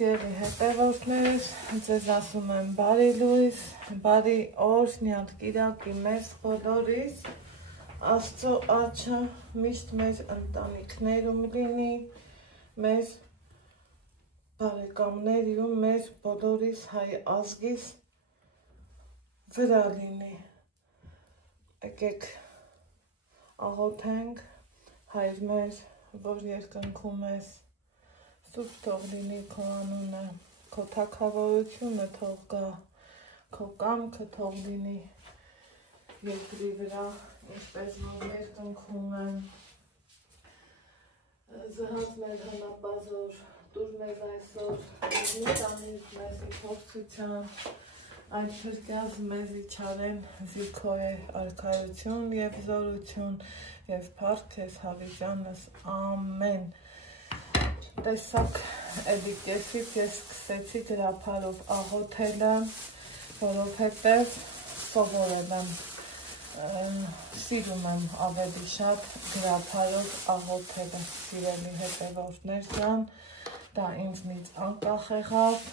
Սիրելի հետևորդներս, ձեզ ասում եմ բարի լույս, բարի օր, նյարդ կիրակի մեզ բոլորիս, Աստծո աչքը միշտ մեր ընտանիքներում լինի, մեր բարեկամների ու մեր բոլորիս հայ ազգիս վրա լինի։ Եկեք աղոթենք, Հայր մեր, որ երկնքում ես, Սուրբ թող լինի քո անունը, քո թագավորությունը թող գա, քո կամքը թող լինի երկրի վրա, ինչպես որ երկնքում է։ Զհաց մեր հնապազոր, տուր մեզ այսօր, մի տանիր մեզի փորձության, այդ փրկյալ մեզի չարեն, զիքո է արքայություն և զորություն, և փառք ես հավիտյանս, ամեն։ Տեսակ էլի կեսից ես սկսեցի գրափարով աղոթելը, որովհետև սովորել եմ, սիրում եմ ավելի շատ գրափարով աղոթելը, սիրելի հետևորդներ ջան, դա ինձնից անկախ եղավ,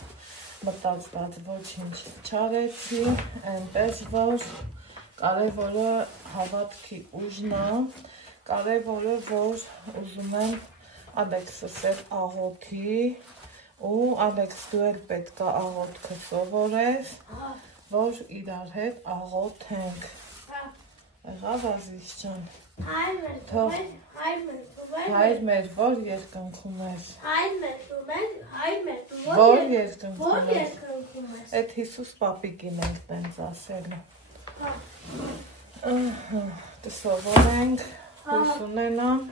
մտածված ոչինչ չարեցի, այնպես որ կարևորը հավատքի ուժն է, կարևորը որ ուզում եմ Ալեքսս էլ աղոթի ու Ալեքս դու էլ պետք է աղոթքը սովորես, որ իրար հետ աղոթենք։ Եղավ Ազիզ ջան։ Հայր մեր, որ երկնքում ես։ Որ երկնքում ես։ Այդ Հիսուս պապիկին ենք տենց ասելը։ Կսովորենք, հույս ունենամ,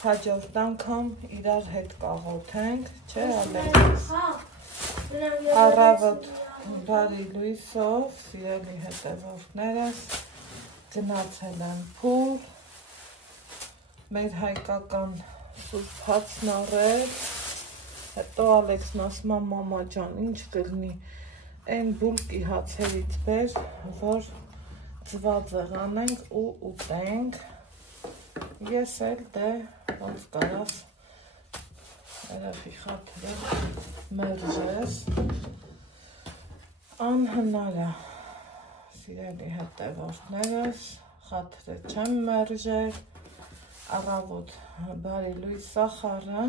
հաջորդ անգամ իրար հետ կաղոթենք, չէ Ալեքս։ Առավոտ բարի լույսով, սիրելի հետևորդներս, գնացել եմ փուլ, մեր հայկական սուրբ հացն առել, հետո Ալեքսն ասում է մամա ջան, ինչ կլինի, այն բուլկի հացերից բեր, որ ձված եղանենք ու ուտենք, ես էլ դե ոնց կարաս երևի խաթրը մերժես, անհնար է, սիրելի հետևորդներս, խաթրը չեմ մերժել, առավոտ բարի լույս սախարը,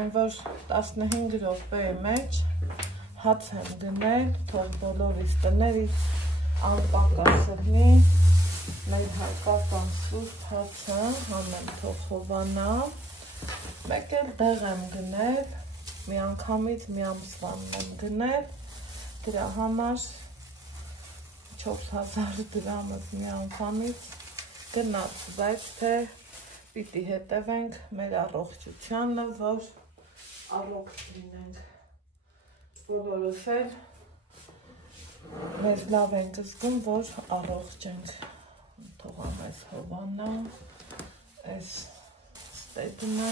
այն որ 15 րոպեի մեջ հաց եմ գնել, թող բոլորիս տներից անպակաս լինի, մեր հայկական սուրբ հացը, համեն թող հովանա, մեկ էլ դեղ եմ գնել, մի անգամից մի ամսվանն եմ գնել, դրա համար 4000 դրամս մի անգամից գնաց, բայց թե պիտի հետևենք մեր առողջությանը, որ առողջ լինենք, բոլորս էլ մեզ լավ ենք զգում, որ առողջ ենք, թողամ այս հովանա, այս ստեդնը,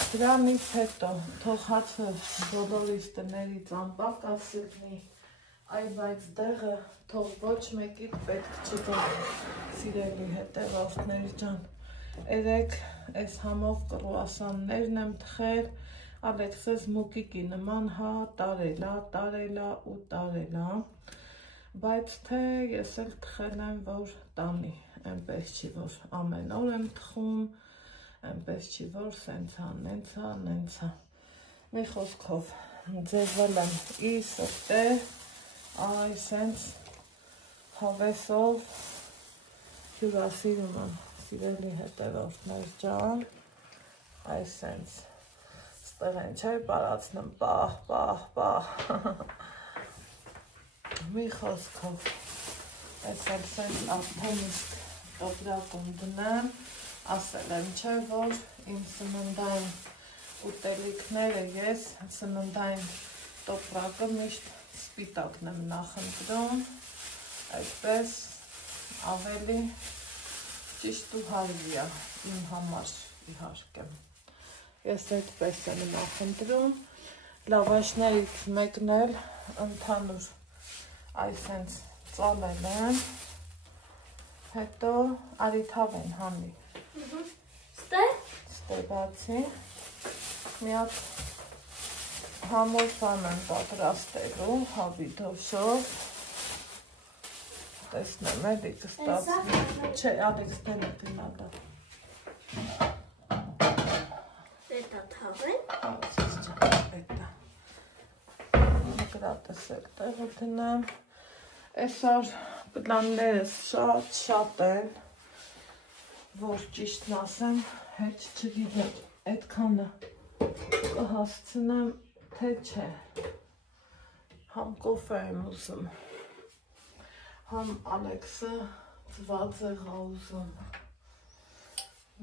դրանից հետո թող հացը բոլորիս տներից անպակաս լինի, այ բայց դեղը թող ոչ մեկիդ պետք չգա, սիրելի հետևորդներ ջան, երեք այս համով կռուասաններն եմ թխել, Ալեքսս մուկիկի նման հա տարելա ու տարելա, բայց թե ես էլ թխել եմ, որ տանի, այնպես չի, որ ամեն օր եմ թխում, այնպես չի, որ սենցա, մի խոսքով, ձևել եմ ի սրտե, այ սենց հավեսով հյուրասիրում եմ, սիրելի հետևորդներ ջան, այ սենց, ստեղ են չէ պարացնում, պահ, մի խոսքով, այս էլ սենց արդեն իսկ տոպրակում դնեմ, ասել եմ չէ, որ իմ սննդային ուտելիքները ես սննդային տոպրակը միշտ սպիտակն եմ նախընտրում, այդպես ավելի ճիշտ ու հարվի է իմ համար իհարկե։ Ես այդպես եմ նախընտրում, լավաշներից մեկն էլ ընդհանուր այսենց ծալել եմ, հետո արի թավ են հանի։ Ստե բացի, մի հատ համոր բան եմ պատրաստելու, հավի դոշով։ Տեսնեմ, էլի կստացվի։ Չէ, Ալեքս դեն նադա։ Էտա թաղեն։ Էտա։ Գրատես էլ տեղը դնեմ։ Այսօր պլաններս շատ են, որ ճիշտն ասեմ, հետ չգիտեմ, այդքանը կհասցնեմ, թե չէ, համ կոֆե եմ ուզում, համ Ալեքսը ծվածեղ ուզում,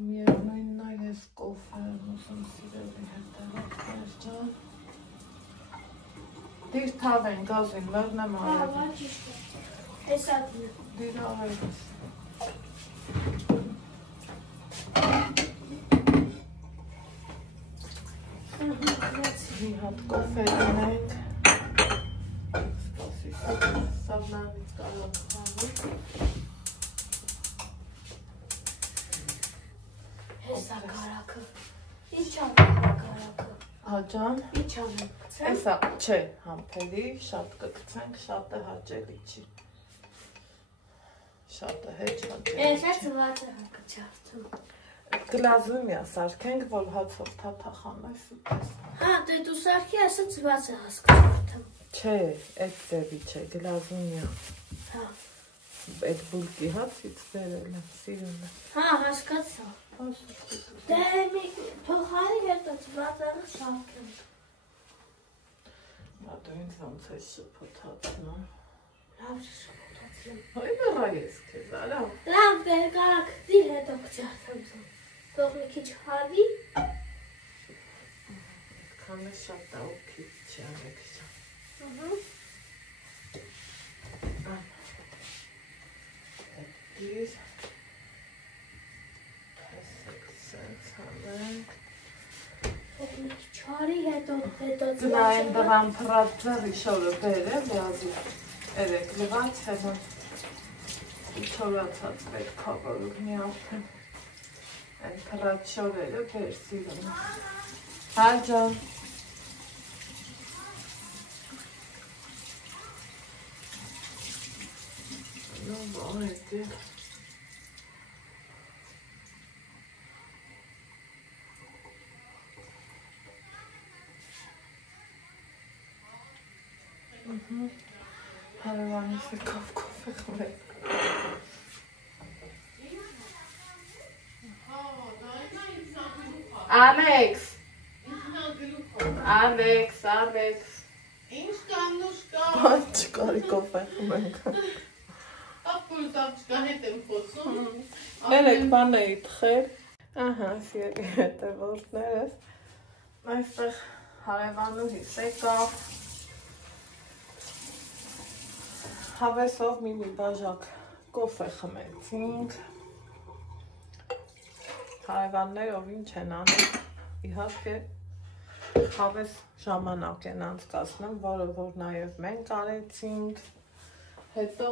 միևնույնն է ես կոֆե եմ ուզում սիրելի հետևակներ ջան, դիր թավ են գազին, մեղնեմ արել, դիր արելիս, մի հատ կոֆե դնենք, սպասի սավնանից կարող խաղի, Հեսա կարակը, ինչ ամեն կարակը, հաջան, ինչ ամեն կծեմ, էսա չէ համպերի, շատ կգցենք, շատը հաճելի չի, շատը հետ հաճելի Էսա ծվածը հակը Գլազումյա սարքենք, որ հացով թաթախանես ուտես։ Հա, դու սարքի ասա ծվածը հասկացում։ Չէ, այդ ձևի չէ, գլազումյա։ Հա։ Այդ բուլկի հացից բերել եմ, սիրում եմ։ Հա, հասկացա։ Դե մի փոխարի հետ ծվածը սարքեմ։ Նա դու ինձ ոնց ես շփոթացնում։ Լավ շփոթացնում։ Հայ մեռա ես քեզ, ալա։ Լավ, բերգարակ, դի հետ օգտարթամ։ Թող մի քիչ հավի։ Քանը շատ տաուքից չի Ալեքսա։ Դիր սենց հանենք։ Թող մի քիչ հարի հետո Ձնային դրան փռած ձեռի շորը բեր է, լիազի երեք լվաց հետո չորացած պետք հավորուկ մի արդեն այն փռած շորերը բեր սիրում Հա ջան նո բայդի Հարևանի սրկով կոֆե խմել Ալեքս Ինչ կանուշ կա Բան չկարի կոֆե խմենք ապուլտավ չկա հետ եմ խոսում Երեք բան էի տխել Ահա, սիրելի հետևորդներս Այստեղ հարևանուհիս եկավ Հավեսով մի բաժակ կոֆե խմեցինք Հարևաններ ով ինչ են անում Իհարկե հավես ժամանակ են անցկացնում, որը որ նաև մենք արեցինք հետո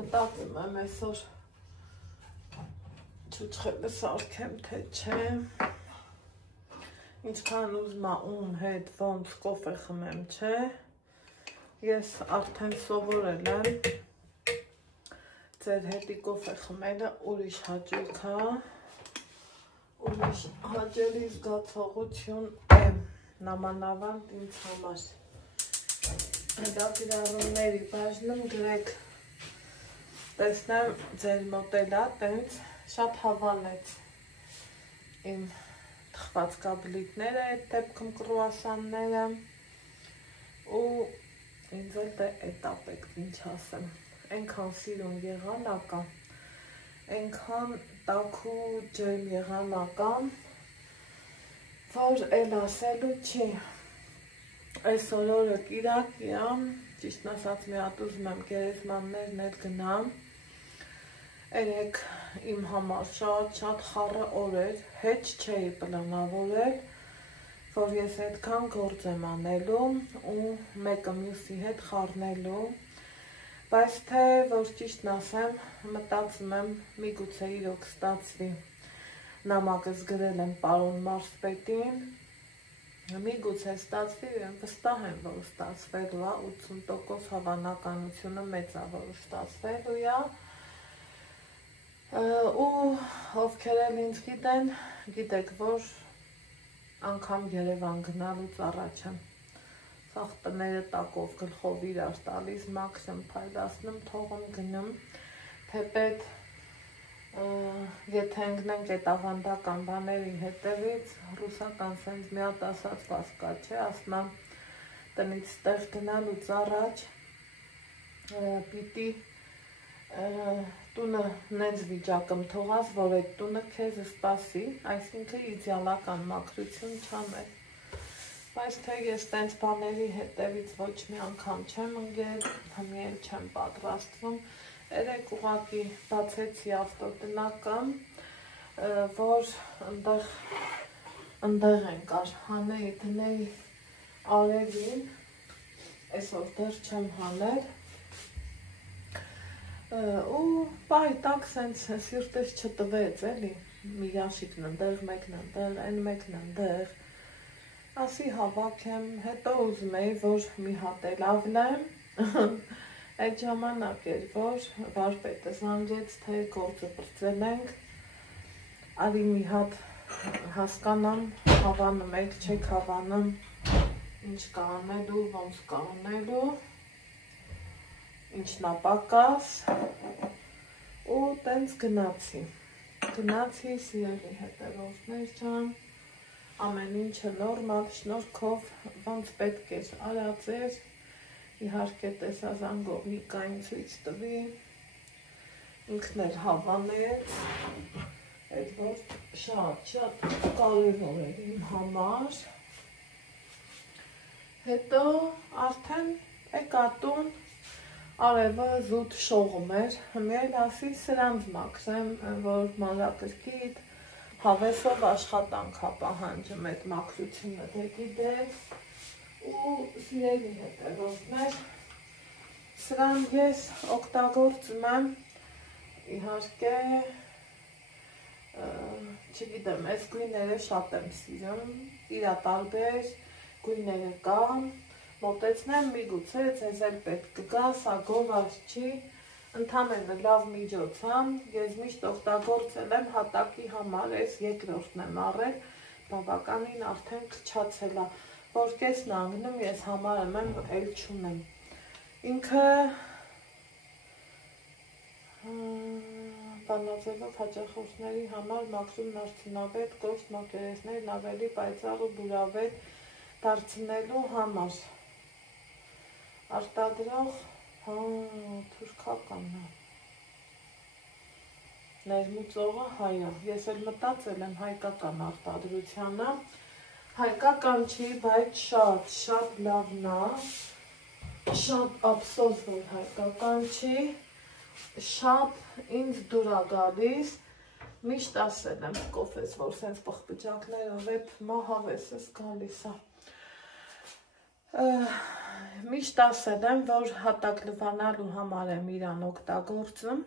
մտածում եմ այսօր չուչխելը սարքեմ թե չէ ինչքան ուզում ում հետ ոնց կոֆե խմեմ չէ ես արդեն սովորել եմ ձեր հետի կոֆե խմելը ուրիշ հաճույք է ուրիշ հաճելի զգացողություն է նամանավանդ ինձ համար հետաքրքրումների բաժնում գրեք տեսնեմ ձեր մոտելա տենց շատ հավանեց իմ թխված կաբլիկները այդ դեպքում կրուասանները ու ինձ էլ դե էտապ եք ինչ ասեմ այնքան սիրուն եղանակա այնքան տաքու ջերմ եղանակա որ էլ ասելու չի այսօր օրը կիրակի է ճիշտն ասած մի հատ ուզում եմ գերեզմաններն էլ գնամ երեք իմ համար շատ խառը օր էր հետ չէի պլանավորել որ ես այդքան գործ եմ անելու ու մեկը մյուսի հետ խառնելու բայց թե որ ճիշտն ասեմ մտածում եմ միգուցե իրոք ստացվի նամակս գրել եմ պարոն մարզպետին, միգուցե ստացվի, վստահ եմ, որ ստացվելու է, 80% հավանականությունը մեծ է, որ ստացվելու է, ու ովքեր էլ ինձ գիտեն, գիտեք, որ անգամ Երևան գնալուց առաջ եմ սաղ տները տակով գլխով իրար տալիս, մաքսիմ փայլացնում, թողում գնում, թեպետ եթե ընկնենք այդ ավանդական բաների հետևից, ռուսական սենց մի հատ ասած վասկա չէ, ասում եմ տնից տեղ գնալուց առաջ պիտի տունը նենց վիճակում թողած, որ այդ տունը քեզ սպասի, այսինքն իդեալական մաքրություն չանել։ Բայց թե ես տենց բաների հետևից ոչ մի անգամ չեմ ընկել, հմի էլ չեմ պատրաստվում, երեք ուղղակի բացեցի ավտոտնական, որ ընդեղ ենկար հանեի դնեի արևին, այսօր դեռ չեմ հանել, ու պայտակ սենց սիրտես չտվեց, էլի, մի յաշիկն ընդեղ, մեկն ընդեղ, են մեկն ընդեղ, ասի հավաքեմ, հետո ուզում էի, որ մի հատ էլ ավլեմ, այդ ժամանակ էր, որ վարպետը զանգեց, թե գործը բրծել ենք, արի մի հատ հասկանամ, հավանում եք, չեք հավանում, ինչ կա անելու, ոնց կա անելու, ինչն է պակաս, ու տենց գնացի սիրելի հետևորդներ ջան, ամեն ինչը նորմալ, շնորհքով, ոնց պետք էր արած էր, իհարկե տեսազանգով Նիկային ցույց տվի, ինքն էլ հավանեց, այդ որ շատ կարևոր էր իմ համար, հետո արդեն եկա տուն, արևը զուտ շողում էր, հմիել ասի սրանց մաքրեմ, որ մանրակրկիտ հավեսով աշխատանք հա պահանջում այդ մաքրությունը դե գիտեք, ու սիրելի հետևորդներ, սրան ես օգտագործում եմ, իհարկե, չգիտեմ, այս գույները շատ եմ սիրում, իրա տարբեր գույները կան, մոտեցնեմ միգուցե ձեզ էլ պետք կգա, սա գովար չի, ընդամենը լավ միջոց եմ, ես միշտ օգտագործել եմ հատակի համար, այս երկրորդն եմ առել, բավականին արդեն քչացել է, որ կեսն անգնում ես համարում եմ, էլ չունեմ, ինքը բանաձևով հաճախորդների համար մաքրումն արդյունավետ կոշտ մակերեսներն ավելի պայծառ ու բուրավետ դարձնելու համար արտադրող թուրքականն է, ներմուծողը հայ է, ես էլ մտածել եմ հայկական արտադրությանը, հայկական չի, բայց շատ լավն է, շատ ափսոս որ հայկական չի, շատ ինձ դուր է գալիս, միշտ ասել եմ կոֆես, որ սենց պղպջակներով էդ մահավեսս գալիս է, միշտ ասել եմ, որ հատակ լվանալու համար եմ իրան օգտագործում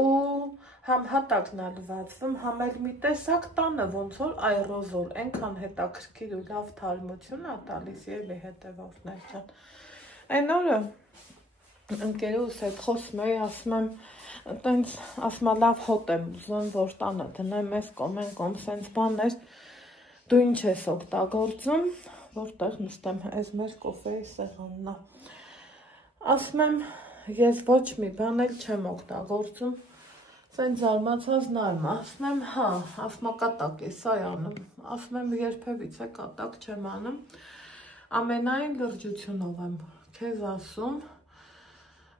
ու համ հատակն է լվացվում, համ էլ մի տեսակ տանը ոնց որ այռոզոլ, այնքան հետաքրքիր ու լավ թարմություն է տալիս ելի հետևորդներ ջան։ Այն օրը ընկերուս հետ խոսում էի, ասում եմ, տենց ասում եմ լավ հոտ եմ ուզում, որ տանը դնեմ ես կոմ սենց բաներ, դու ինչ ես օգտագործում, որտեղ նստեմ, այս մեր կոֆեի սեղանն է, ասում եմ, ես ոչ մի բան էլ չեմ օգտագործում, սենց զարմացած նայում, ասում եմ, հա, ասում եմ կատակ է, սա անում, ասում եմ երբևիցե կատակ չեմ անում, ամենայն լրջությունով եմ քեզ ասում,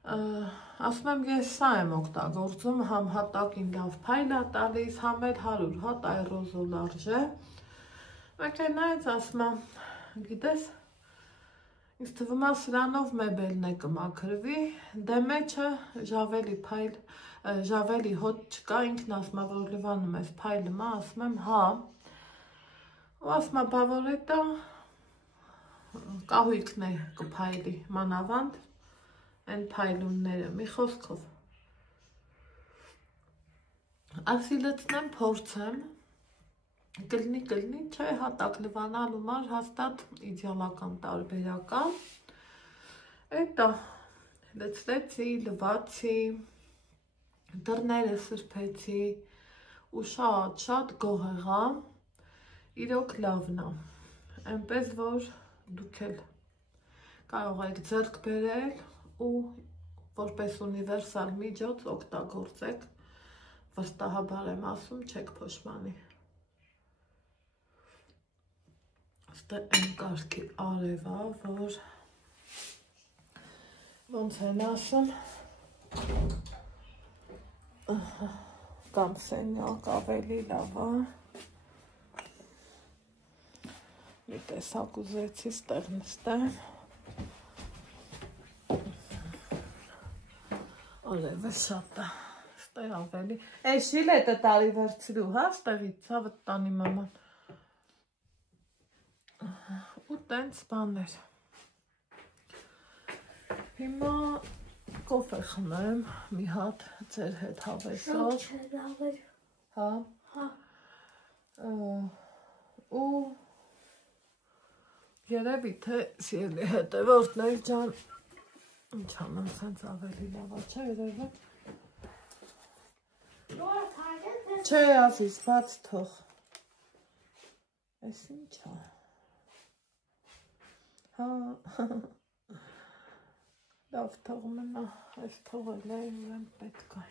ասում եմ ես սա եմ օգտագործում, համ հատակին լավ փայլ է տալիս, համ էլ 100 հատ այռոզոլ արժե, մեկ է նայեց ասում եմ, գիտես, ինձ թվում է սրանով մեբելն է կմաքրվի, դե մեջը ժավելի հոտ չկա, ինքն ասում է, որ լվանում ես փայլում է, ասում եմ, հա, ու ասում է, բա որ էտա կահույքն է կփայլի, մանավանդ, են փայլունները, մի խոսքով, Ասիլեցնեմ, փորձեմ, կլինի, չէ, հատակ լվանալու մար հաստատ իդեալական տարբերական, էտա, լցրեցի, լվացի, դռները սրբեցի, ու շատ գոհ եղա, իրոք լավն է, այնպես որ դուք էլ կարող եք ձեռք բերել ու որպես ունիվերսալ միջոց օգտագործեք, վստահաբար եմ ասում, չեք փոշմանի։ Ստե այն կարգի արևա, որ ոնց են ասում, կամ սենյակ ավելի լավ է, մի տեսակ ուզեցի ստեղ նստեմ, արևը շատ է, ստեղ ավելի, շիլետը տարի վերցրու, հա, ստեղից, ցավը տանի մաման, ու տենց բաներ, հիմա կոֆե խմեմ, մի հատ ձեր հետ հավեսով, հա, ու երևի թե սիրելի հետևորդներ ջան, ինչ անեմ սենց ավելի լավ, չէ երևի, չէ ասիս, բաց թող, ես ինչ է, հա, լավ թող մնա, այս թողել է, ուրեն պետք է,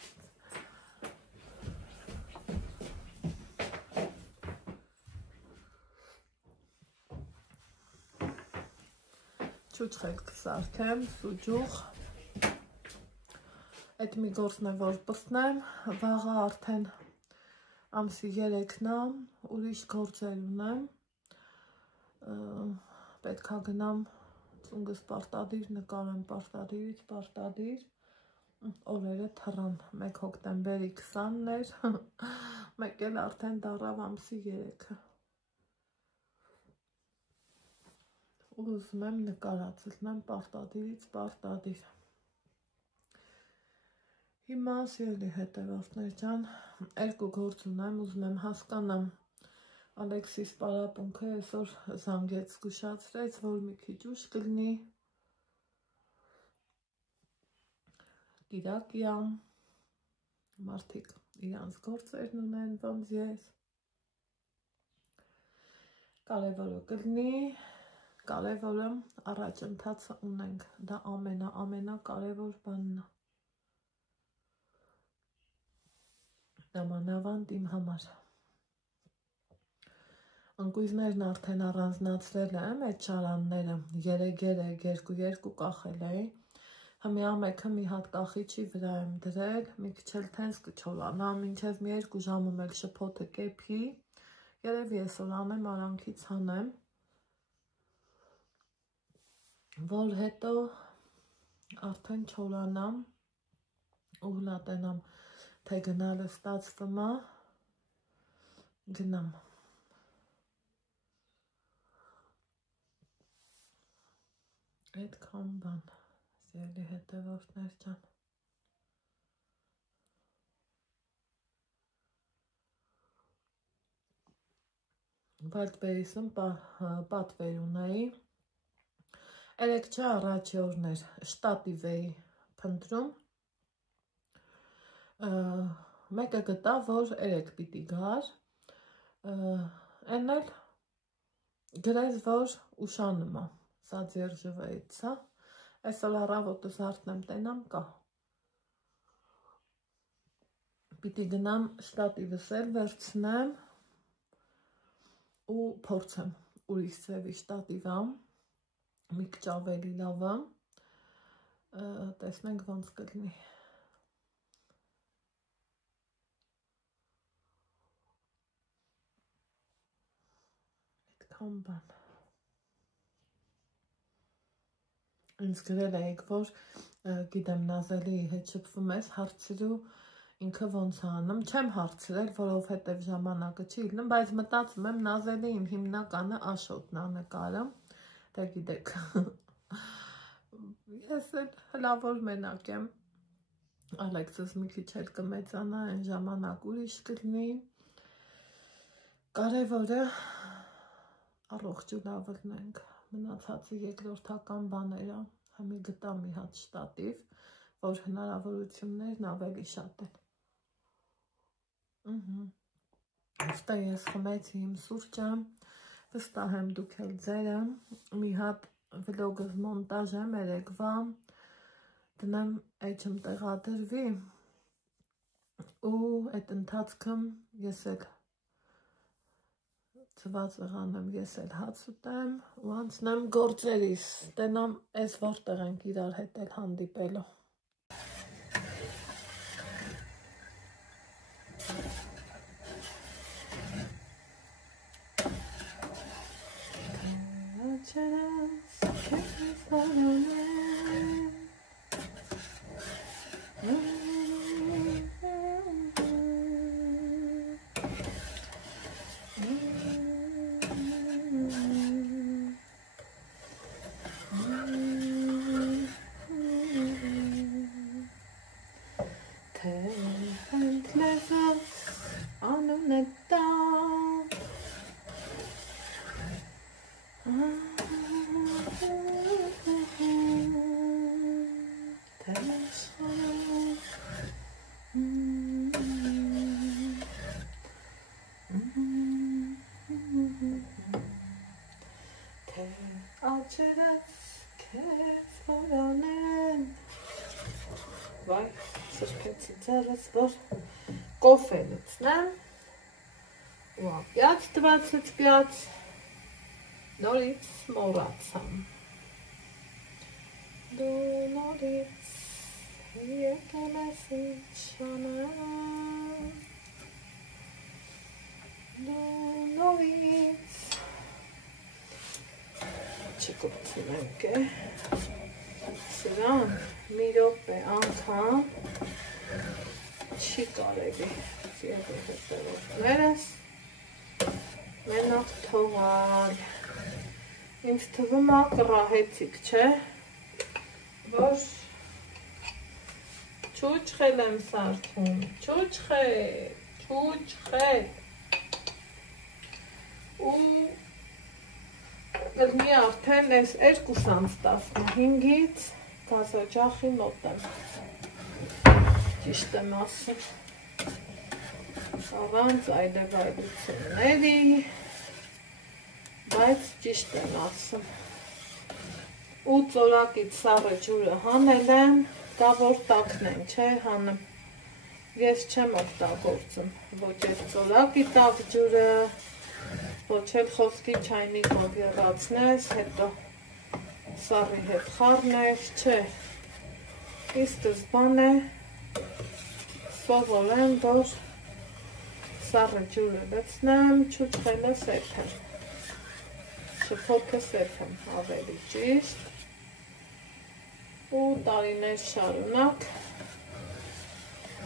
չուչ խելք սարքեմ, սուջուղ, այդ մի գործն է, որ պսնեմ, վաղը արդեն ամսի 3-ն է, ուրիշ գործեր ունեմ, պետք է գնամ ծունգս պարտադիր, նկարեմ պարտադիրից պարտադիր, օրերը թռան, 1 հոկտեմբերի 20-ն էր, մեկ էլ արդեն դարավ ամսի 3-ը, ու ուզում եմ նկարացնեմ պարտադիրից պարտադիր, հիմա սիրելի հետևորդներ ջան, 2 գործ ունեմ, ուզում եմ հասկանամ, Ալեքսիս պարապունքը այսօր զանգեց զգուշացրեց, որ մի քիչ ուշ կլինի, Կիրակյա, մարդիկ իրանց գործերն ունեն, ոնց ես, կարևորը կլինի, կարևորը առաջընթացը ունենք, դա ամենակարևոր բանն է, նամանավանդ իմ համար, ընկույզներն արդեն առանձնացրել եմ այդ շարանները, 3 կախել էի, հմյա մեկը մի հատ կախիչի վրա եմ դրել, մի քիչ էլ թենց կչոլանամ, մինչև մի 2 ժամում էլ շփոթը կեփի, երևի այսօր անեմ արանքից հանեմ, որ հետո արդեն չոլանամ, ու հլատենամ, թե գնալը ստացվում է, գնամ, այդքան բան, սիրելի հետևորդներ ջան, Վալդբերիսում պատվեր ունեի, 3 չէ առաջի օրներ շտատիվ էի փնտրում, մեկը գտա, որ 3 պիտի գար, են էլ գրեց, որ ուշանում է, սա ձերջվեից, հա, այսօր առավոտս արդնեմ տենամ կա, պիտի գնամ շտատիվս էլ վերցնեմ ու փորձեմ ուրիշ ձևի շտատիվա, մի քիչ ավելի լավ է, տեսնենք ոնց կլինի, այդքան բան, ինձ գրել էիք, որ գիտեմ նազելի հետ շփվում ես, հարցրու ինքը ոնց անում, չեմ հարցրել, որովհետև ժամանակը չի լինում, բայց մտածում եմ նազելի իմ հիմնականը Աշոտն է նկարը, դե գիտեք, ես էլ հլավոր մենակ եմ, Ալեքսս մի քիչ էլ կմեծանա, այն ժամանակ ուրիշ կլինի։ Կարևորը առողջունավրնենք, մնացածը երկրորդական բաները, համի գտա մի հատ շտատիվ, որ հնարավորություններն ավելի շատ են։ Ոստա ես խմեցի իմ սուրճը, վստահ եմ դուք էլ ձերը, մի հատ վլոգը մոնտաժ եմ երեկվա, դնեմ էջում տեղադրվի ու այդ ընթացքում ես էլ ծված եղանեմ, ես էլ հաց ուտեմ ու անցնեմ գործերիս, տենամ ես որտեղ ենք իրար հետ էլ հանդիպելու։ Վայ, սրբեցի ձերս, որ կոֆե լցնեմ ու ապյաց տվացեց պյաց, նորից մորացամ։ Դու նորից եկել ես ինձ շանեմ, դու նորից չկործունենք է, սրան մի րոպե անգամ չի կարելի սիրելի հետևորդներս մենակ թողալ, ինձ թվում է կռահեցիք, չէ, որ չուչխել եմ սարքում, չուչխել ու գլնի արդեն ես 2:15-ից գազօջախի մոտ եմ, ճիշտ եմ ասում, առանց այլևայլությունների, բայց ճիշտ եմ ասում, ու ծորակից սառը ջուրը հանել եմ, կա որ տակնեն, չէ հանում, ես չեմ օգտագործում, ոչ ես ծորակի տակ ջուրը, ոչ էլ խոսքի չայնիկ ոգեղացնես, հետո սառի հետ խառնես, չէ, ի սկզբանե սովորեմ, որ սառը ջուրը լցնեմ, չուչխելը սեփեմ, շփոթը սեփեմ ավելի ճիշտ ու տարիներ շարունակ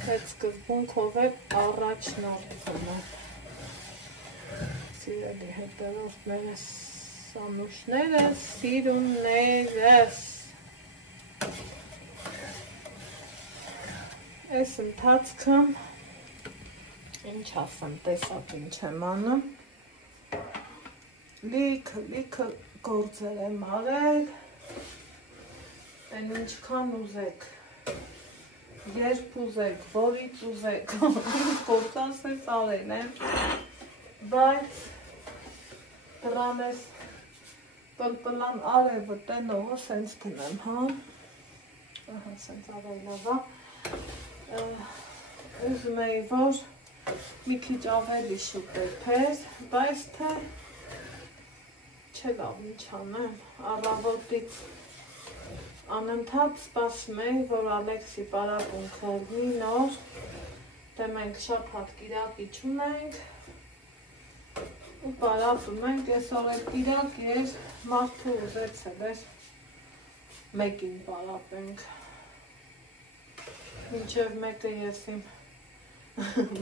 այդ սկզբունքով է առաջնորդվում եմ։ Սիրելի հետևորդներս, սանուշներս, սիրուններս, այս ընթացքում ինչ ասեմ, տեսակ ինչ եմ անում, լիքը գործեր եմ արել, են ինչքան ուզեք, երբ ուզեք, որից ուզեք, ինչ գործանցես արել եմ, բայց դրան ես պլպլան արևը տենողը սենց դնեմ, հա, ահա սենց ավելավա, ուզում էի, որ մի քիչ ավելի շուտ էր, բայց թե չէ լավ ինչ անեմ, առավոտից անընդհատ սպասում էի, որ Ալեքսի պարապունքը լինի նոր, դե մենք շաբաթ կիրակի չունենք, ու պարապում ենք, այսօր էլ կիրակ էր, մարդը ուզեցել էր մեկին պարապենք, մինչև մեկը ես իմ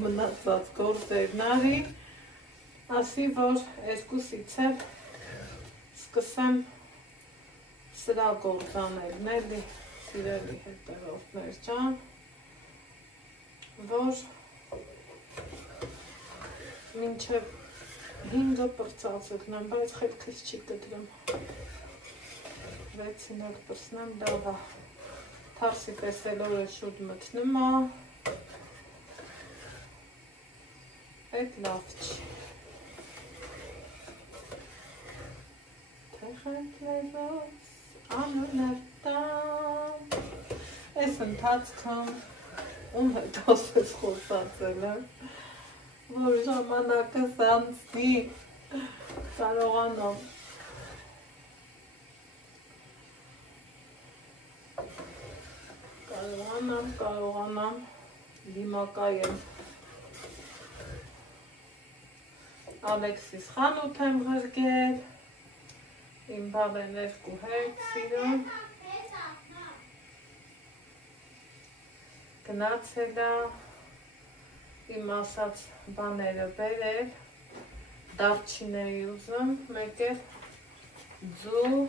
մնացած գործերն արի, ասի, որ երկուսից էլ սկսեմ սրա գործաներն էլի, սիրելի հետևորդներ ջան, որ մինչև 5-ը պրծածելնեմ, բայց խելքից չի կտրում։ 6-ին էլ պրծնեմ, լավ է։ Թարսի պես էլ օրը շուտ մտնում է։ Այդ լավ չի։ Թեղենքներոց անուններ տամ։ Այս ընթացքում ում հետ ասես խոսացել է, որ ժամանակս անցնի, կարողանամ, դիմակայեմ։ Ալեքսիս խանութ եմ ղրգել, իմ բավեն 2 հետ սիրում, գնացել է, իմ ասած բաները բերել, դարչիների ուզում, մեկ էլ ձու,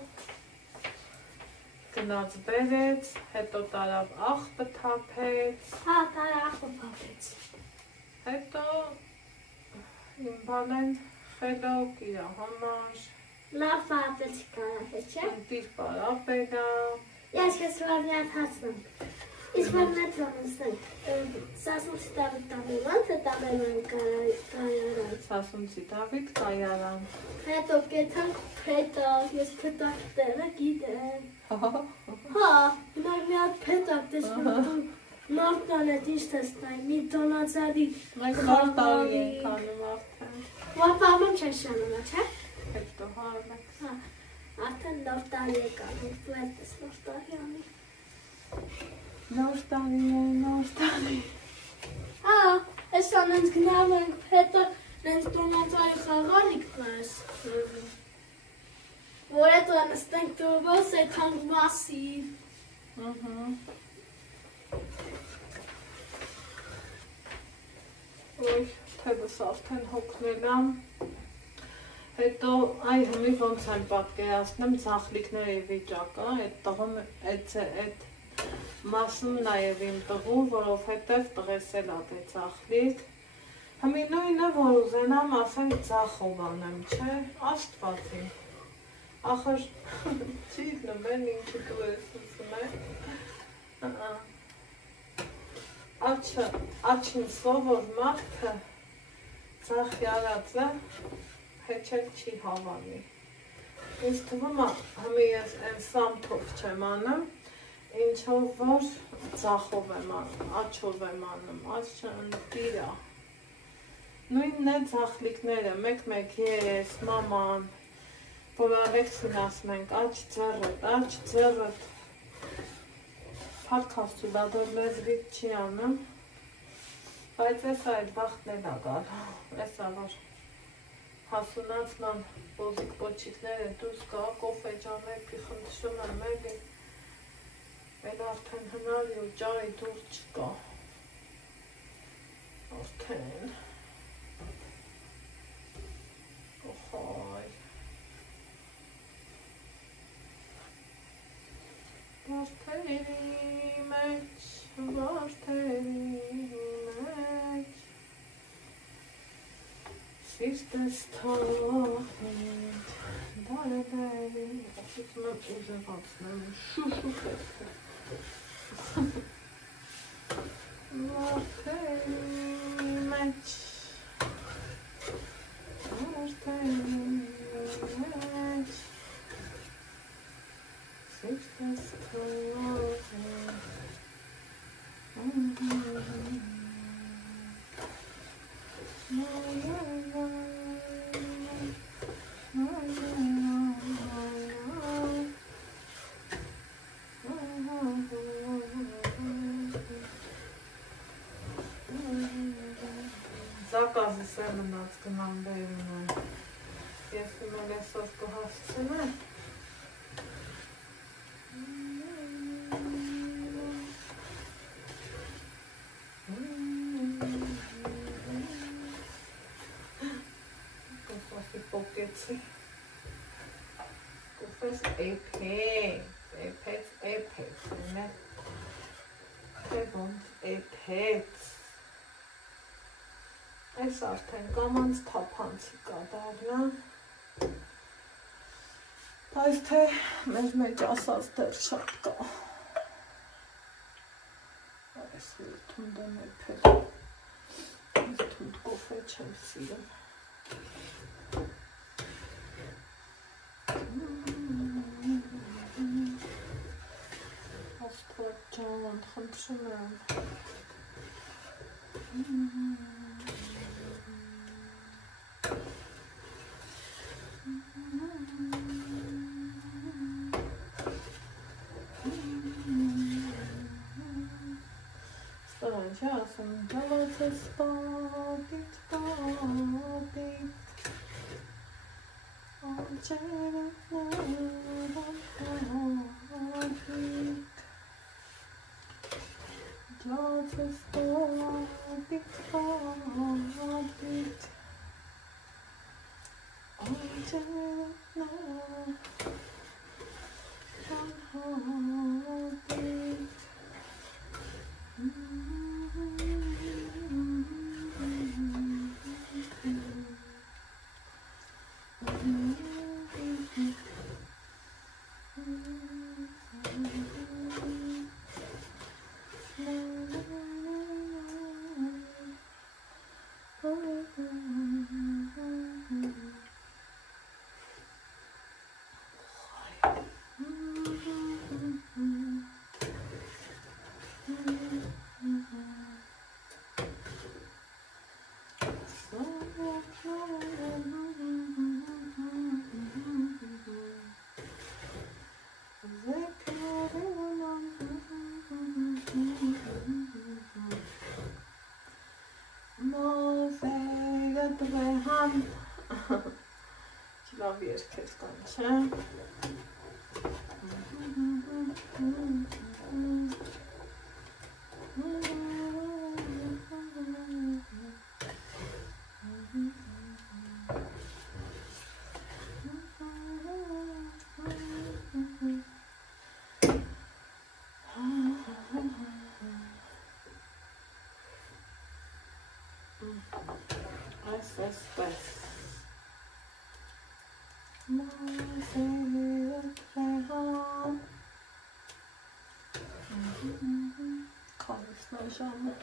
գնաց բերեց, հետո տարավ աղբը թափեց։ Հա, տարավ աղբը թափեց։ Հետո իմ բանեն խելոք իրա համար։ Լավ պարապեց կարահե, չէ։ Ինտիր պարապել է։ Ես կես որ միատ հացնեմ։ Իսկ որ մեծ վանստենք, Սասունցի Դավիթ տամիման, թե տամերման կայարան։ Սասունցի Դավիթ կայարան։ Հետո կեթանք փետակ, ես փետակ տեղը գիտեմ։ Հա, նոր միատ փետակ տեսնում մարդան էտ ինչ տեսնային, մի տոնացարի Մենք մարդարի ենք անում արդեն։ Վապամում չես շանունա, չէ։ Հետո հարմեք։ Արդեն նոր տարի է կանում, դու էտ ես նոր տարի անի։ Նոր տարի։ Հա, ես անենց գնամ ենք փետակ, նենց տոնացարի խաղալիք պես։ Որ էտ անստենք տուրբոս էտ հանք մասիվ։ Ոյ, թևս արդեն հոգնել եմ։ Հետո այ հմի ոնց եմ պատկերացնում ծախլիկների վիճակը, այդ տղում այդ մասում նաև իմ տղու, որովհետև տղես էլ ատե ծախլիկ։ Հմի նույնը, որ ուզենամ, ասենք ծախով անեմ, չէ, աստվածին։ Ախր չի նմեն ինքը դու ես ուզում է։ Աչին սովոր մարդը ծախի արածը հեչել չի հավանի։ Ինձ թվում է, հմի ես են սամթով չեմ անում, ինչով որ ծախով եմ անում, աչով եմ անում, աչը ընտիրա։ Նույնն է ծախլիկները, մեկ-մեկ ես, մաման, որ Ալեքսին ասում ենք, աչ ձեռըտ, Փառք Աստծու, դադոր լեզվից չի անում, բայց ես այդ վախտն էլ ագալ, ես ավար հասունացման բոզիկ պոչիկները դուս կա, կոֆե ճամեպի խնդրում եմ էլի, էլ արդեն հնարի ու ճարի դուր չկա, արդեն, օխայ, վարդերի մեջ, Սիրտս թողնիդ, դարդերի, ասում եմ ուզևացնեմ, շուշուկ ես Վարդերի մեջ, Սիրտս Զակազս է մնաց գնամ բերում եմ, ես իմել այսօր կհասցնեմ Կոֆասի պոկեցի Կոֆես էփեց, թե ոնց էփեց Այս արդեն կամանց թափանցի կատարն է, բայց թե մեր մեջ ասած դեր շատ կա, այս թունդ եմ էպել, այս թունդ կոֆե չեմ սիրում, աստված ջան, խնդրում եմ, Ինչ ասում, հալացես պատիտ, անջերը Ջացես պատիտ, Լավ երկեր կան, չէ։ Այսպես։ Քանիսն է ժամը։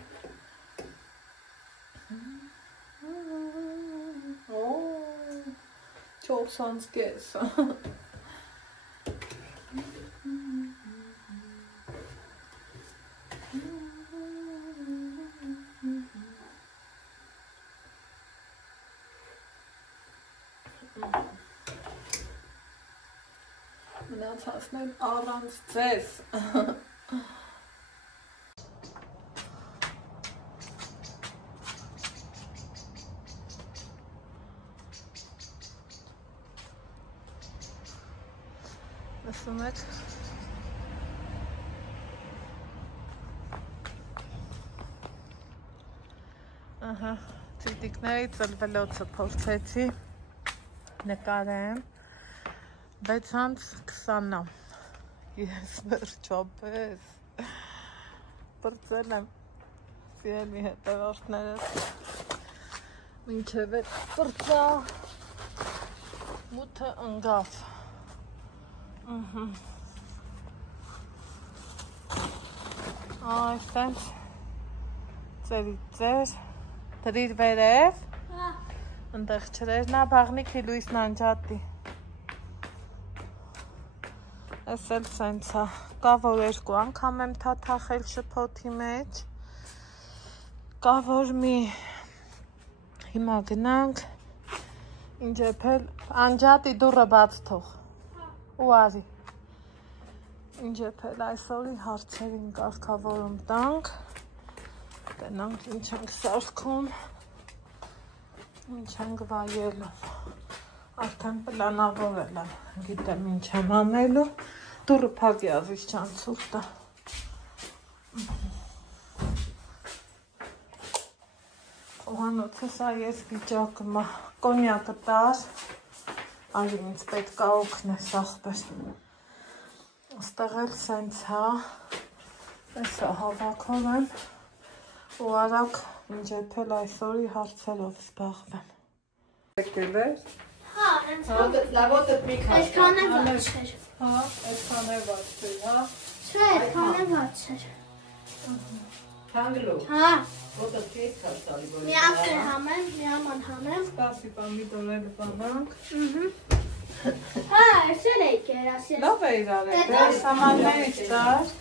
Օ, 4:30։ Մնացածն են առանց ձեզ։ Լսում եք։ Ահա, ծիտիկների ծլվելոցը փորձեցի նկարեմ 6:20-ը, ես վերջապես պրծել եմ սիրելի հետևորդներս, մինչև էտ պրծա, մութը ընգավ, այստենց ծերից ծեր, դրիր վերև, ընդեղ չրեր, նա բաղնիքի լույսն անջատի, ես էլ սենց է, կա որ 2 անգամ եմ թաթախել շփոթի մեջ, կա որ մի, հիմա գնանք, ինչ եփել, անջատի դուռը բաց թող, ու արի, ինչ եփել այսօրի հարցերին կարգավորում տանք, գնանք ինչ ենք սարքում, ինչ ենք վայելում, արդեն պլանավորել եմ, գիտեմ ինչ եմ անելու, դուռը փակի Ազիզ ջան ցուրտը, խոհանոցը սա ես վիճակը կոնյակը տար, արի ինձ պետք է օգնես ախպեր, ստեղ էլ սենց հա, եսա հավաքով եմ, ու արագ ինչ եփել այսօրի հարցերով զբաղվեմ։ Եկել ես։ Հա, Լավոտը մի քաշ։ այդքան է ված չէր։ Հա, այդքան է ված չէր, հա։ Չէ, այդքան է ված չէր։ Քանգլո։ Հա, Ոտը քեզ քաշալի որ։ մի ամսը համեմ, մի աման համեմ։ Սպասի պամիդորերը բանանք։ Հա, այսօր եկեր, ասես։ Լավ է իրար է, դες համարներից դար։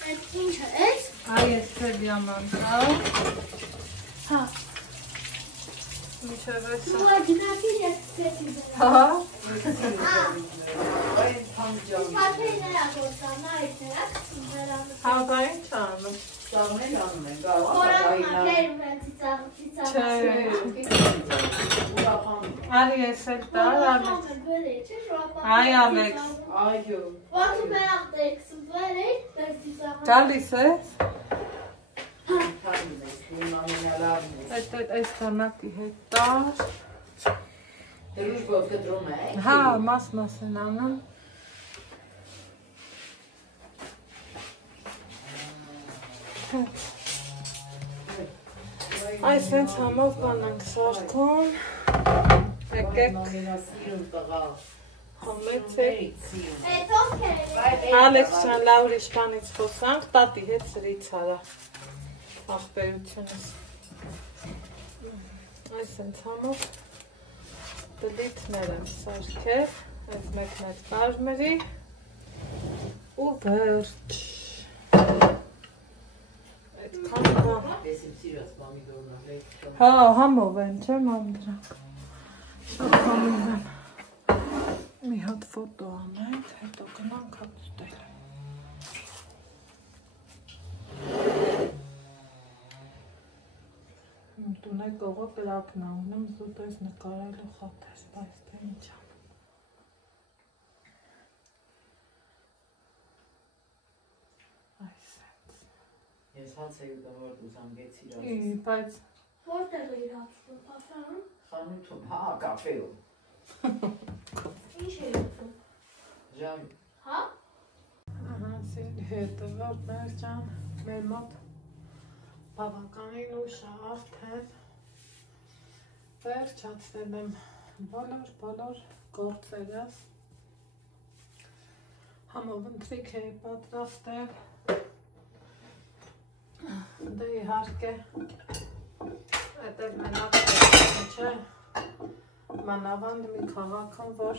Այդ ինչը ես։ Այ ես թե դիամանտա։ Հա։ Ինչև ես։ Նույնը գնացի ես ստեցի դրա։ Հա։ Այն փամջան։ Պատերները գործանա այդ դրա, վերանում։ Հա, դա ինչ անում։ Սամեն անում են, Որան մակեր Արի ես էլ տար, Ալեքս։ Այ Ալեքս։ Այո։ Ոնց մերախ դեքսում վերի, դες ծիծաղ։ Գալիս ես։ Քանում ես, նույնամենալավն ես։ Այս տանակի հետ տար։ Դրուժ բոտ կտրում է։ Հա, մաս են անում։ Այս հենց համով բան ենք սարքում, եկեք համեցեք, Այդ ովքեր Ալեքս ճան լավ ուրիշ բանից խոսանք, տատի հետ սրից արա աղբերությունս, այս հենց համով դլիթներ եմ սարքել, այս մեկն այդ կարմերի ու վերջ, այդքան բան, հա համով են չէ մամ դրանք, շատ համով են, մի հատ ֆոտո անենք, հետո գնանք հատուտել։ Տուն է կողը կրակն անում, զուտ ես նկարելու խաթես, բայց թե ինչ անում։ Այս ենք։ Ես հաց էի ուտավոր ուզանգեցի իրաց։ Բայց որտեղ իրացնում, պաշարում։ Խանութում, հա, կաֆեում։ Ինչ է յոթում։ Ժամ։ Հա։ սիրի հետը որ մեր ճան, մեր մոտ բավականին ուշ արդեն վերջացրել եմ բոլոր գործերս, համով ընթրիք էի պատրաստել, դե իհարկե այդ էլ մենակ չէ, մանավանդ մի քաղաքում, որ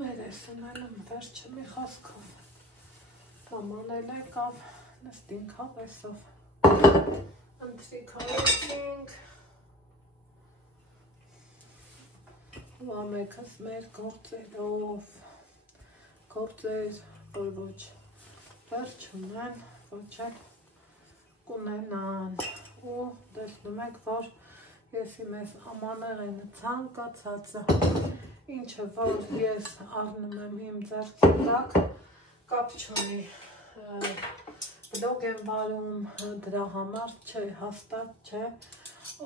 մեր ես ունենում վերջը մի խոսքով, կամ անել է, կամ նստինքավ էսով, ընթրիք հարեցինք, ու ամեքս մեր գործերով, գործեր, որ ոչ վերջ ունեն, ոչ էլ կունենան, ու տեսնում եք, որ ես իմ ես ամանեղենը ցանկացածը, ինչը որ ես առնում եմ իմ ձեռքի տակ, կապ չունի, բլոգ եմ վարում, դրա համար չէ, հաստատ չէ,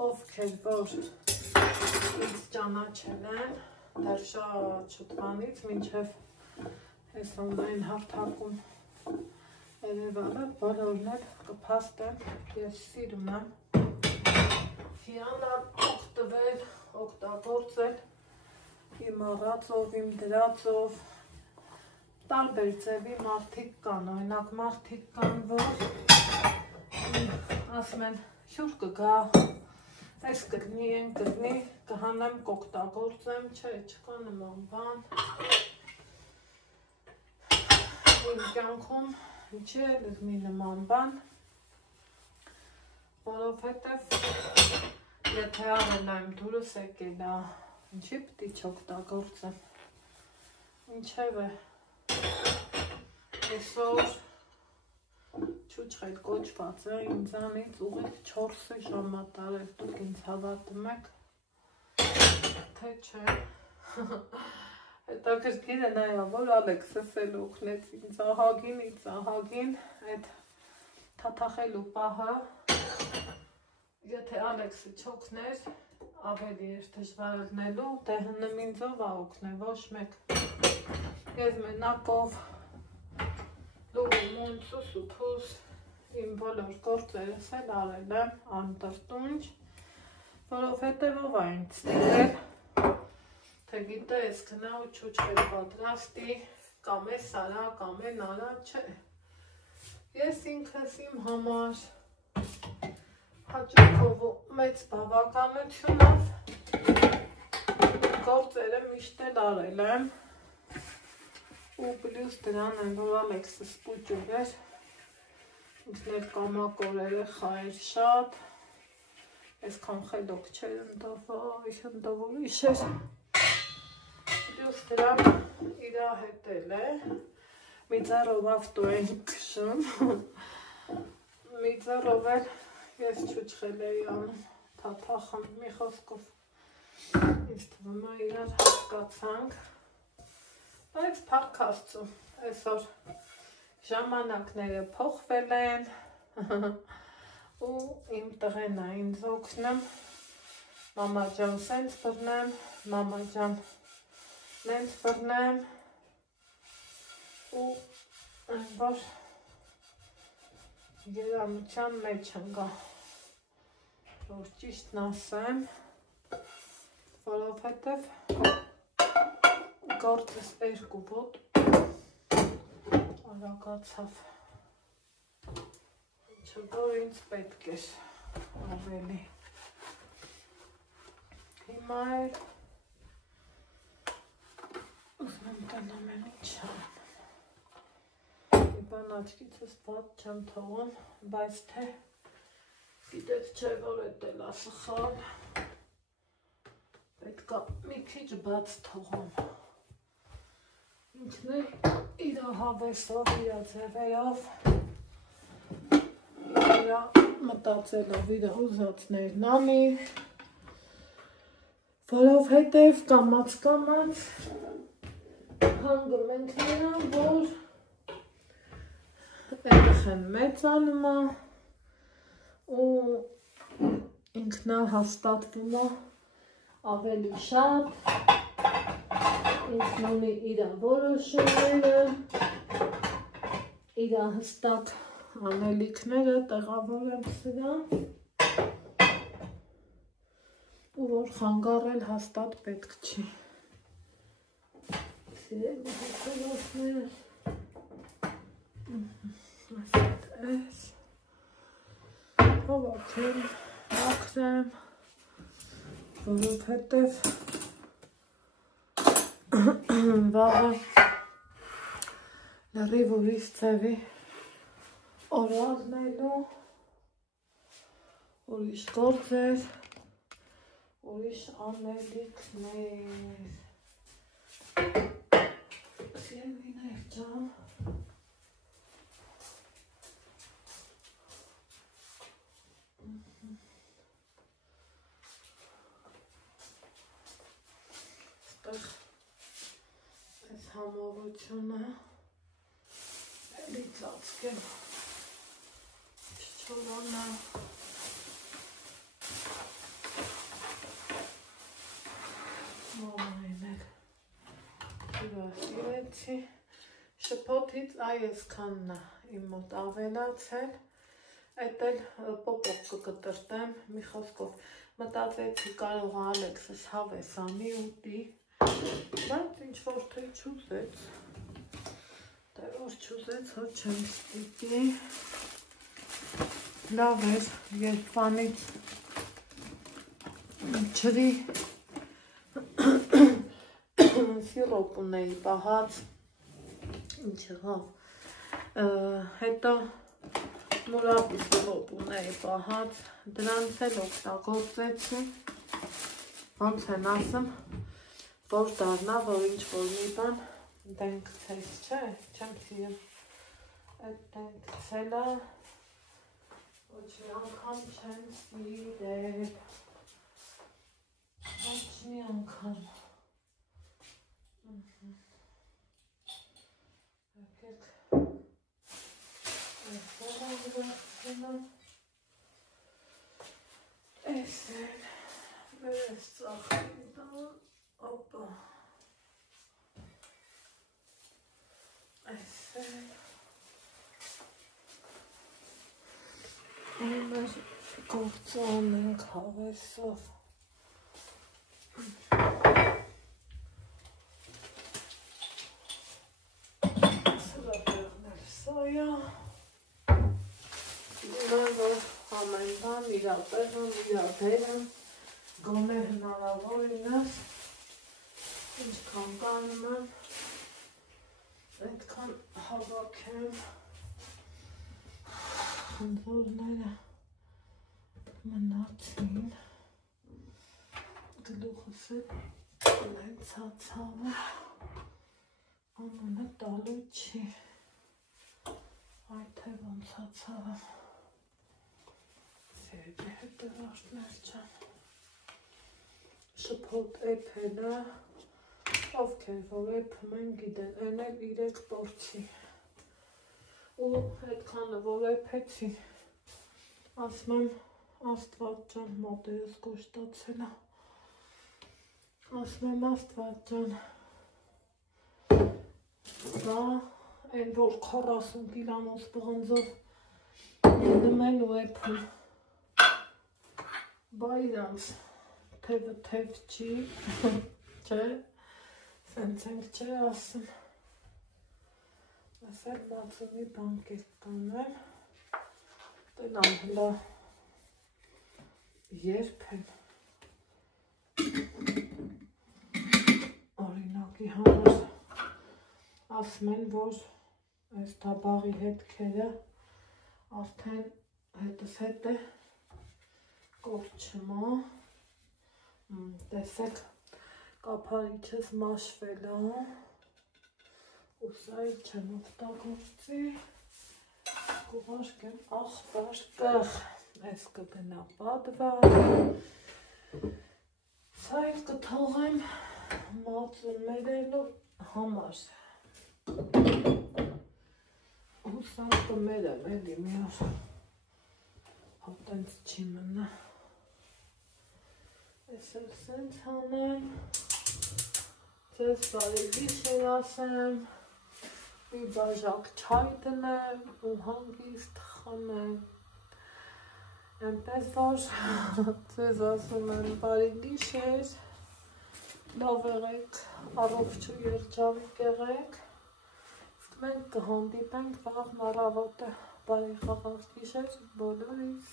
ովքեր որ ինձ ճանաչել են, դեռ շատ շուտվանից, մինչև ես օնլայն հարթակում Երևանը, բոլորն էլ կփաստեն, ես սիրում եմ հիանալ, օգտվել, օգտագործել իմ առածով, իմ դրածով, տարբեր ձևի մարդիկ կան, օրինակ մարդիկ կան, որ ասում են շուր կգա, այս կգնի, են կգնի, կհանեմ, կօգտագործեմ, չէ, չկա նման բան, իմ կյանքում չի լգնի նման բան, որովհետև եթե ավելայմ դուրս եկել է, ինչի պտի չօգտագործեմ, ինչև է, այսօր չուչղել կոչված է ինձանից ուղիղ 4 ժամատարել, դուք ինձ հավատում եք, թե չէ, հետաքրքիր է նայա, որ Ալեքսս էլ օգնեց ինձ ահագին, այդ թաթախելու պահը, եթե Ալեքսը չօգներ, ավելի էր դժվար լնելու, դե հնում ինձով է օգնել, ոչ մեկ, ես մենակով լուղի մոնցուս ու փուս իմ բոլոր գործերս էլ արել եմ անտրտունջ, որովհետև ով այն ստիպել, թե գիտես գնա ու չուչեր պատրաստի, կամ է սարա, կամ է նարա, չէ։ Ես ինքս իմ համար հաճույքով ու մեծ բավականությունով գործերը միշտ էլ արել եմ ու պլյուս դրան են, որ Ալեքսը սպուճուր էր, ինքն էլ կամակոր երեխա էր շատ, այսքան խելոք չէր ընդով ուրիշ էր, պլյուս դրան իրա հետ էլ է, մի ձեռով ավտո են քշում, մի ձեռով էլ ես չուչխել էի անում, թաթախն մի խոսքով ինձ թվում է իրար հասկացանք, բայց փառք Աստծու, այսօր ժամանակները փոխվել են ու իմ տղեն է ինձ օգնում, մամա ջան սենց բռնեմ, մամա ջան նենց բռնեմ ու որ երամության մեջ ընկա, որ ճիշտն ասեմ, որովհետև գործս երկու ոտ արագացավ, ինչը որ ինձ պետք էր ավելի։ Հիմա էլ ուզում եմ տնամ եմ ինչ անում։ Մի բան աչքիցս բաց չեմ թողում, բայց թե գիտեք չէ, որ էդ էլ ասխալ, պետք է մի քիչ բաց թողում։ Ինքն էլ իր հավեսով, իր ձևերով, իր մտածելով, իր ուզածներն անի, որովհետև կամաց-կամաց հանգում ենք նրան, որ երեխան մեծանում է ու ինքնահաստատվում է ավելի շատ, ինքն ունի իր որոշումները, իր հստակ անելիքները տեղավոր եմ սրան ու որ խանգարել հաստատ պետք չի։ Սիրելի հոգևորներ, ասդ ես, հավաքեմ, մաքրեմ, որովհետև վաղը լրիվ ուրիշ ձևի օր առնելու, ուրիշ գործեր, ուրիշ անելիքներ։ Սիրելիներ ջան, ստեղ այս համողությունը էլի ծածկեմ, չչորանա, մամային էլ սիրեցի, շփոթից այսքանն է իմ մոտ ավելացել, այդ էլ պոպով կկտրտեմ, մի խոսքով մտածեցի կարող է Ալեքսս հավես անի ուտի, բայց ինչ-որ թե չուզեց, դե որ չուզեց, հո չեմ ստիպի, լավ էր, երբ վանից ջրի սիրոպ ունեի պահած, ինչ եղավ, հետո մուրաբի սիրոպ ունեի պահած, դրանց էլ օգտագործեցի, ոնց են ասում, որ դառնա, որ ինչ-որ մի բան դենք ցես, չէ, չեմ սիրում, այդ դենք ցելը ոչ մի անգամ չեմ սիրել, ոչ մի անգամ, եկեք, այս են, մեր ես ծախին տան, օպա, այս են, մեր գործը անենք հավեսով։ Սրատեղներ սոյա։ Դիման, որ ամեն բան իրա տեղը, իրա դերը, գոնե հնարավորինս, ինչքան կանում եմ, այդքան հավաքեմ խնձորները մնացին, գլուխս է լենցացավը, անունը տալու չի, այդ է ոնցացավը, սերդի հետևաշներ չան, շպոտ էպելը, ովքեր որ էպում են գիտեն, են էլ 3 պորցի, ու հետքանը որ էպեցի, ասում եմ Աստված ջան, մոտերս կոշտացել է, ասում եմ Աստված ջան, դա են որ 40 կիլոմոց բղնձով նմեն ու էպում, բա իրանց թևը թև չի, չէ, սենց ենք չէ ասում, ասել բացումի բանկեր կանեմ, տնամ հլա երբ են, օրինակի համար ասում են, որ այս տաբաղի հետքերը արդեն հետս հետ է կորչմա, տեսեք կապարիչս մաշվել է, ու սա իր չեմ օգտագործի, կուղաշկեմ աղբարկղ, այս կգնա պատվա, սա իր կթողեմ մածուն մերելու համար, ու սա կմերեմ էլի մի օր, հոտենց չի մնա, ես էլ սենց հանեմ, ձեզ բարի գիշեր ասեմ, մի բաժակ չայ տնեմ ու հանգիստ խմեմ, այնպես որ ձեզ ասում եմ բարի գիշեր, լավ եղեք, առողջ ու երջանիկ եղեք, իսկ մենք կհանդիպենք վաղն առավոտը, բարի խաղաղ գիշեր բոլորիս։